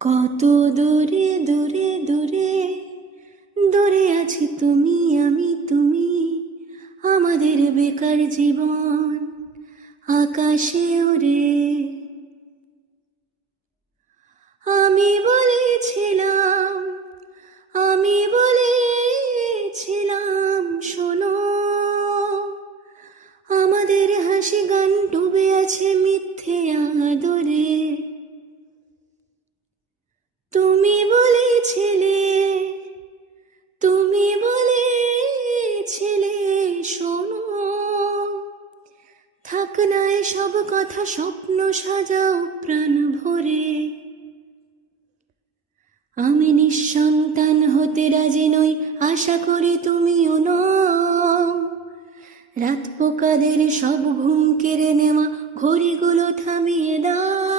কত দূরে দূরে দূরে দূরে আছি তুমি আমি তুমি, আমাদের বেকার জীবন আকাশে ওড়ে। আমি বলেছিলাম আমি বলেছিলাম শোনো, আমাদের হাসি গান ডুবে আছে মিথ্যে আদরে। তুমি বলেছিলে শোনো, থাক না সব কথা, স্বপ্ন সাজাও প্রাণ ভরে। আমি নিঃসন্তান হতে রাজি নই, আশা করি তুমিও নও। রাত পোকাদের সব ঘুম কেড়ে নেওয়া ঘড়িগুলো থামিয়ে দাও।